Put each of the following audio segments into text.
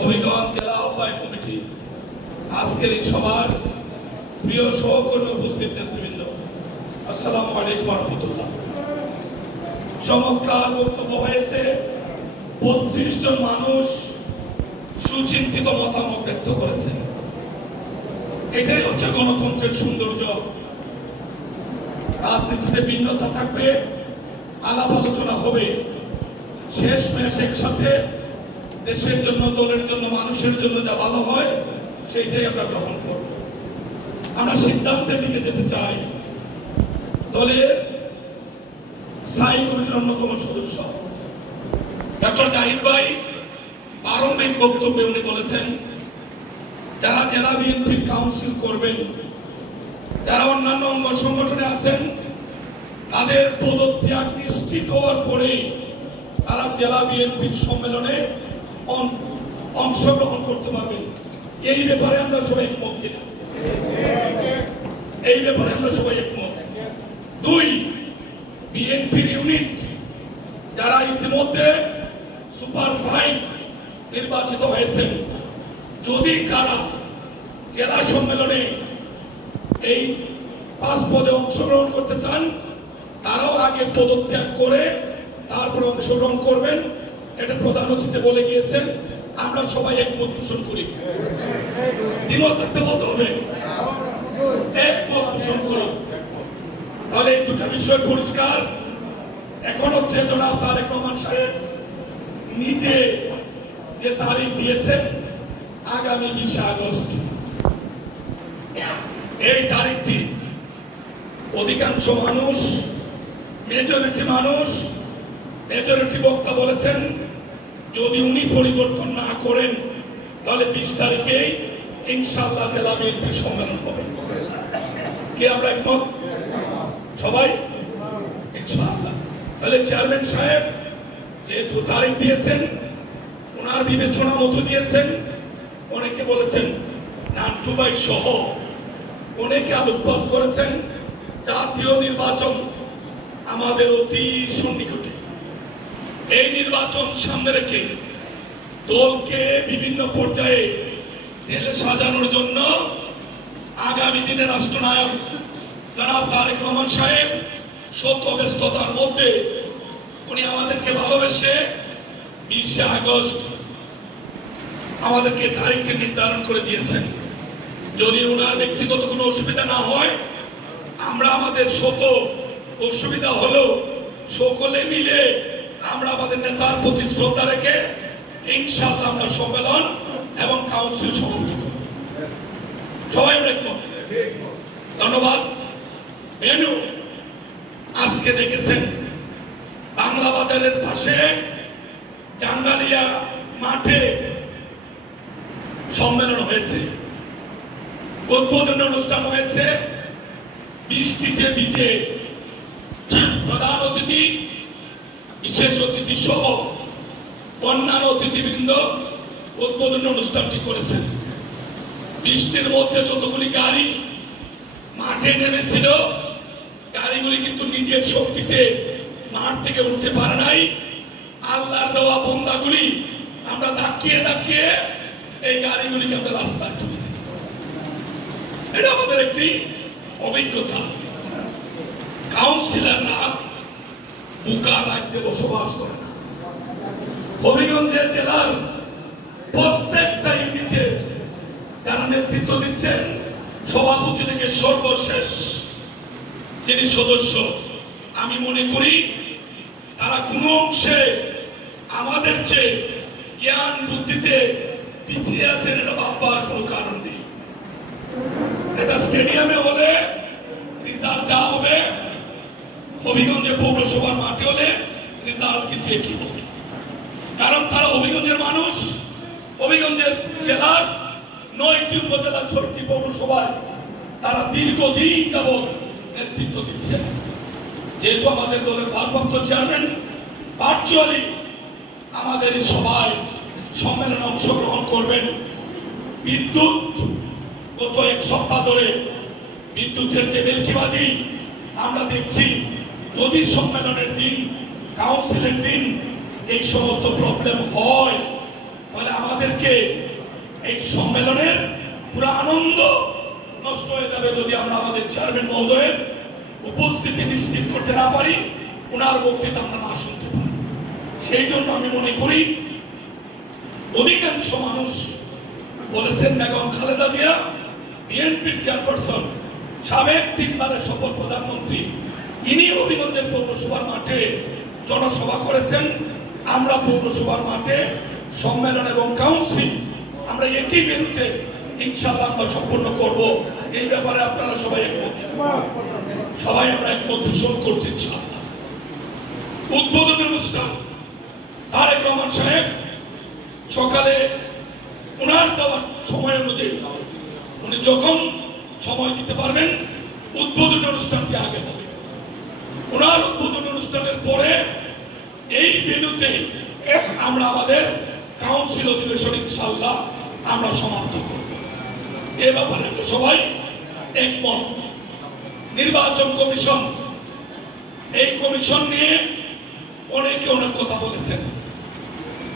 হবিগঞ্জ জেলা আহ্বায়ক কমিটি আজকের এই সভার প্রিয় সহকর্মী উপস্থিত নেতৃবৃন্দ, আসসালামু আলাইকুম ওয়া রাহমাতুল্লাহ। চমৎকার বক্তব্য হয়েছে। ৩২ জন মানুষ সুচিন্তিত মতামত ব্যক্ত করেছে। এটাই হচ্ছে গণতন্ত্রের সৌন্দর্য। রাজনীতিতে ভিন্নতা থাকবে, আলাপ আলোচনা হবে, শেষমেশ একসাথে দেশের জন্য, দলের জন্য, মানুষের জন্য যা ভালো হয় সেইটাই আমরা গ্রহণ করব। আমরা সিদ্ধান্তের দিকে যেতে চাই। দলের স্থায়ী কমিটির অন্যতম সদস্য ডক্টর জাহিদ ভাই প্রারম্ভিক বক্তব্যে উনি বলেছেন, যারা জেলা বিএনপির কাউন্সিল করবেন, যারা অন্যান্য অঙ্গ সংগঠনে আছেন, তাদের পদত্যাগ নিশ্চিত হওয়ার পরে তারা জেলা বিএনপির সম্মেলনে অংশগ্রহণ করতে পারবেন। এই ব্যাপারে আমরা সবাই একমত কিনা? এই ব্যাপারে আমরা সবাই একমত। 2, বিএনপির ইউনিট যারা ইতিমধ্যে সুপার ফাইন নির্বাচিত হয়েছেন, যদি কারা জেলা সম্মেলনে এই 5 পদে অংশগ্রহণ করতে চান, তারাও আগে পদত্যাগ করে তারপরে অংশগ্রহণ করবেন। এটা প্রধান অতিথি বলে গিয়েছেন। আমরা সবাই একমত পোষণ করি। দ্বিমত থাকতে বলতে হবে, একমত পোষণ করি। তাহলে এই দুটা বিষয় পরিষ্কার। এখন হচ্ছে জনাব তারেক রহমান সাহেব নিজে যে তারিখ দিয়েছেন, আগামী 20 আগস্ট। এই তারিখটি অধিকাংশ মানুষ, মেজরিটি বক্তা বলেছেন, যদি উনি পরিবর্তন না করেন তাহলে 20 তারিখেই ইনশাআল্লাহ জেলা বিএনপির সম্মেলন হবে। কি আমরা একমত সবাই? ইনশাআল্লাহ। তাহলে চেয়ারম্যান সাহেব যেহেতু তারিখ দিয়েছেন, ওনার বিবেচনা মতো দিয়েছেন। অনেকে বলেছেন, নান্টু ভাই সহ অনেকে আলোকপাত করেছেন, জাতীয় নির্বাচন আমাদের অতি সন্নিকটে। এই নির্বাচন সামনে রেখে দলকে বিভিন্ন পর্যায়ে ঢেলে সাজানোর জন্য আগামী দিনে রাষ্ট্রনায়ক জনাব তারেক রহমান সাহেব শত ব্যস্ততার মধ্যে উনি আমাদেরকে ভালোবেসে 20 আগস্ট আমাদেরকে তারিখটি নির্ধারণ করে দিয়েছেন। যদি ওনার ব্যক্তিগত কোনো অসুবিধা না হয়, আমরা আমাদের শত অসুবিধা হলেও সকলে মিলে আমরা আমাদের নেতার প্রতি শ্রদ্ধা রেখে ইনশাআল্লাহ আমরা সম্মেলন এবং কাউন্সিল সমাপ্ত করব। সবাই একমত? ধন্যবাদ। মেনু আজকে দেখেছেন, বাংলা বাজারের পাশে জাঙ্গালিয়া মাঠে সম্মেলন হয়েছে, উদ্বোধনী অনুষ্ঠান হয়েছে। বৃষ্টিতে ভিজে প্রধান অতিথি, বিশেষ অতিথি সহ অন্যান্য অতিথিবৃন্দ উদ্বোধনী অনুষ্ঠানটি করেছেন। বৃষ্টির মধ্যে যতগুলি গাড়ি মাঠে নেমেছিল, গাড়িগুলি কিন্তু নিজের শক্তিতে মাঠ থেকে উঠতে পারে নাই। আল্লাহর দেওয়া বন্দাগুলি আমরা ধাক্কিয়ে এই গাড়িগুলিকে আমরা রাস্তায় তুলেছি। এটা আমাদের একটি অভিজ্ঞতা। কাউন্সিলররা বুকা রাজ্যে বসবাস করে না। হবিগঞ্জে জেলার প্রত্যেকটা ইউনিটে যারা নেতৃত্ব দিচ্ছেন, সভাপতি থেকে সর্বশেষ যিনি সদস্য, আমি মনে করি তারা কোনো অংশে আমাদের চেয়ে জ্ঞান বুদ্ধিতে পিছিয়ে আছেন। এটা ভাববার কোনো কারণ নেই। এটা স্টেডিয়ামে হলে রেজাল্ট যা হবে, হবিগঞ্জে পৌরসভার মাঠে হলে রেজাল্ট কিন্তু একই হবে। কারণ তারা হবিগঞ্জের মানুষ। হবিগঞ্জের জেলার 9টি উপজেলা, 6টি পৌরসভায় তারা দীর্ঘদিন যাবৎ নেতৃত্ব দিচ্ছেন। যেহেতু আমাদের দলের ভারপ্রাপ্ত চেয়ারম্যান ভার্চুয়ালি আমাদের এই সভায় সম্মেলনে অংশগ্রহণ করবেন। বিদ্যুৎ গত 1 সপ্তাহ ধরে বিদ্যুতের যে বেলকিবাজি আমরা দেখছি, যদি সম্মেলনের দিন, কাউন্সিলের দিন এই সমস্ত প্রবলেম হয়, ফলে আমাদেরকে এই সম্মেলনের পুরো আনন্দ নষ্ট হয়ে যাবে যদি আমরা আমাদের চেয়ারম্যান মহোদয়ের উপস্থিতি নিশ্চিত করতে না পারি, ওনার বক্তৃতা আমরা না শুনতে পারি। সেই জন্য আমি মনে করি অধিকাংশ মানুষ বলেছেন বেগম খালেদা জিয়া বিএনপির চেয়ারপারসন, সাবেক 3 বারের সফল প্রধানমন্ত্রী, ইনি হবিগঞ্জের পৌরসভার মাঠে জনসভা করেছেন। আমরা পৌরসভার মাঠে সম্মেলন এবং কাউন্সিল আমরা একই ভেন্যুতে ইনশাআল্লাহ আমরা সম্পন্ন করব। এই ব্যাপারে আপনারা সবাই একমত, সবাই আমরা একমত পোষণ করছি ইনশাআল্লাহ। উদ্বোধনী অনুষ্ঠান তারেক রহমান সাহেব সকালে ওনার দেওয়ার সময় অনুযায়ী উনি যখন সময় দিতে পারবেন উদ্বোধনী অনুষ্ঠানটি আগে হবে। ওনার উদ্বোধনী অনুষ্ঠানের পরে এই ভেন্যুতে আমরা আমাদের কাউন্সিল অধিবেশন ইনশাআল্লাহ আমরা সমাপ্ত করব। এ ব্যাপারে আমরা সবাই একমত। নির্বাচন কমিশন, এই কমিশন নিয়ে অনেকে অনেক কথা বলেছেন।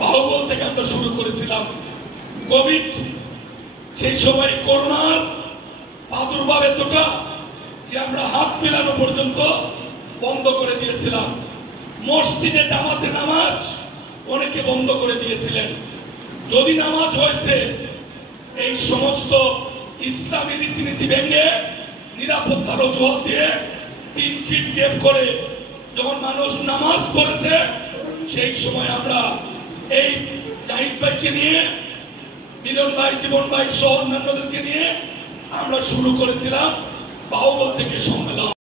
বাহুবল থেকে আমরা শুরু করেছিলাম, কোভিড, সেই সময় করোনার প্রাদুর্ভাব এতটা যে আমরা হাত মেলানো পর্যন্ত বন্ধ করে দিয়েছিলাম। মসজিদে জামাতে নামাজ অনেকে বন্ধ করে দিয়েছিলেন। যদি নামাজ হয়েছে এই সমস্ত ইসলামী রীতিনীতি ভেঙে নিরাপত্তার অজুহাত দিয়ে 3 ফিট গ্যাপ করে যখন মানুষ নামাজ পড়েছে, সেই সময় আমরা এই জাহিদ ভাইকে নিয়ে, মিলন ভাই, জীবন ভাই সহ অন্যান্যদেরকে নিয়ে আমরা শুরু করেছিলাম বাহুবল থেকে সম্মেলন।